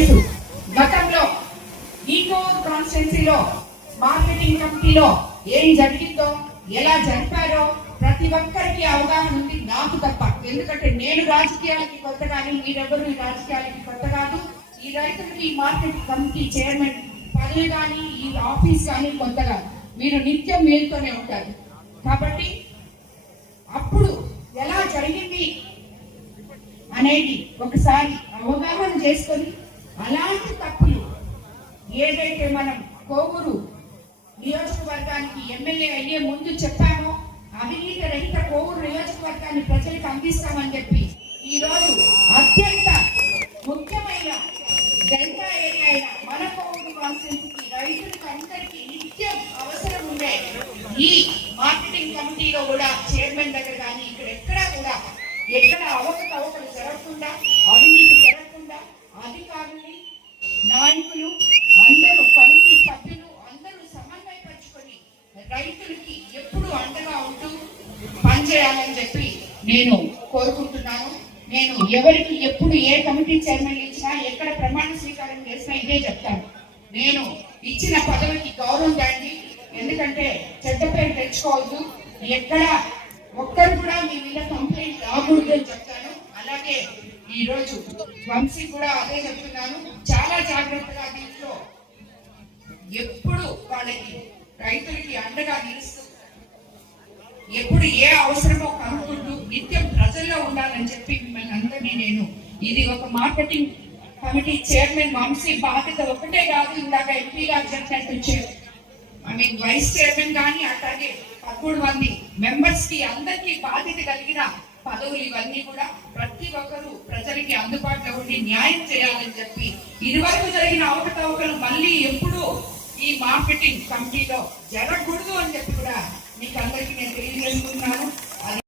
తెలుసు గతంలో ఈకో కాన్స్టిట్యున్సీలో మార్కెటింగ్ కమిటీలో ఏం జరిగిందో, ఎలా జరిపారో ప్రతి ఒక్కరికి అవగాహన ఉంది, నాకు తప్ప. ఎందుకంటే నేను రాజకీయాలకి కొత్త కానీ, మీరెవరు ఈ రాజకీయాలకి కొత్త కాదు. ఈ రైతులకి ఈ మార్కెట్ కమిటీ చైర్మన్ పదవి కానీ, ఈ ఆఫీస్ కానీ కొత్త కాదు. మీరు నిత్యం మేలుతోనే ఉంటారు. కాబట్టి అప్పుడు ఎలా జరిగింది అనేది ఒకసారి అవగాహన చేసుకొని, అలాంటి తప్పులు ఏదైతే మనం కోవూరు నియోజకవర్గానికి ఎమ్మెల్యే అయ్యే ముందు చెప్పామో, అవినీతి రహిత కోవూరు నియోజకవర్గాన్ని ప్రజలకు అందిస్తామని చెప్పి ఈ రోజు అత్యంత ముఖ్యమైన డెల్టా ఏరియా అయిన మన కోవూరు కాన్స్టిట్యున్సీకి రైతులకు అందరికీ నిత్యం అవసరం ఉండే ఈ మార్కెటింగ్ కమిటీలో కూడా చైర్మన్ దగ్గర కానీ ఇక్కడ ఎక్కడా కూడా ఎక్కడ అవకతవకలు జరగకుండా, అవినీతి జరగకుండా అధికారులు, నాయకులు అందరూ, కమిటీ సభ్యులు అందరూ సమన్వయపరుచుకొని రైతులకి ఎప్పుడు అండగా ఉంటూ పనిచేయాలని చెప్పి నేను కోరుకుంటున్నాను. నేను ఎవరికి ఎప్పుడు ఏ కమిటీ చైర్మన్ ఇచ్చినా, ఎక్కడ ప్రమాణ స్వీకారం చేసినా ఇదే చెప్తాను. నేను ఇచ్చిన పదవికి గౌరవం తేండి, ఎందుకంటే చెడ్డ పేరు తెచ్చుకోవద్దు, ఎక్కడ ఒక్కరు కూడా మీ మీద కంప్లైంట్ రాకూడదు అని చెప్తాను. అలాగే ఈ రోజు వంశీ కూడా అదే చెప్తున్నాను, చాలా జాగ్రత్తగా దీంట్లో ఎప్పుడు వాళ్ళకి రైతులకి అండగా నిలుస్తూ, ఎప్పుడు ఏ అవసరమో కనుక్కుంటూ నిత్యం ప్రజల్లో ఉండాలని చెప్పి మిమ్మల్ని అందరినీ నేను, ఇది ఒక మార్కెటింగ్ కమిటీ చైర్మన్ వంశీ బాధ్యత ఒకటే కాదు, ఇందాక ఎంపీ గారు చెప్పినట్టు వైస్ చైర్మన్ కానీ అట్లాగే 13 మంది మెంబర్స్ కి అందరికీ బాధ్యత కలిగిన పదవులు ఇవన్నీ కూడా ప్రతి ఒక్కరూ ప్రజలకి అందుబాటులో ఉండి న్యాయం చేయాలని చెప్పి, ఇదివరకు జరిగిన అవకతవకలు మళ్ళీ ఎప్పుడు ఈ మార్కెటింగ్ కమిటీలో జరగకూడదు అని చెప్పి కూడా మీకు అందరికీ నేను తెలియజేసుకుంటున్నాను.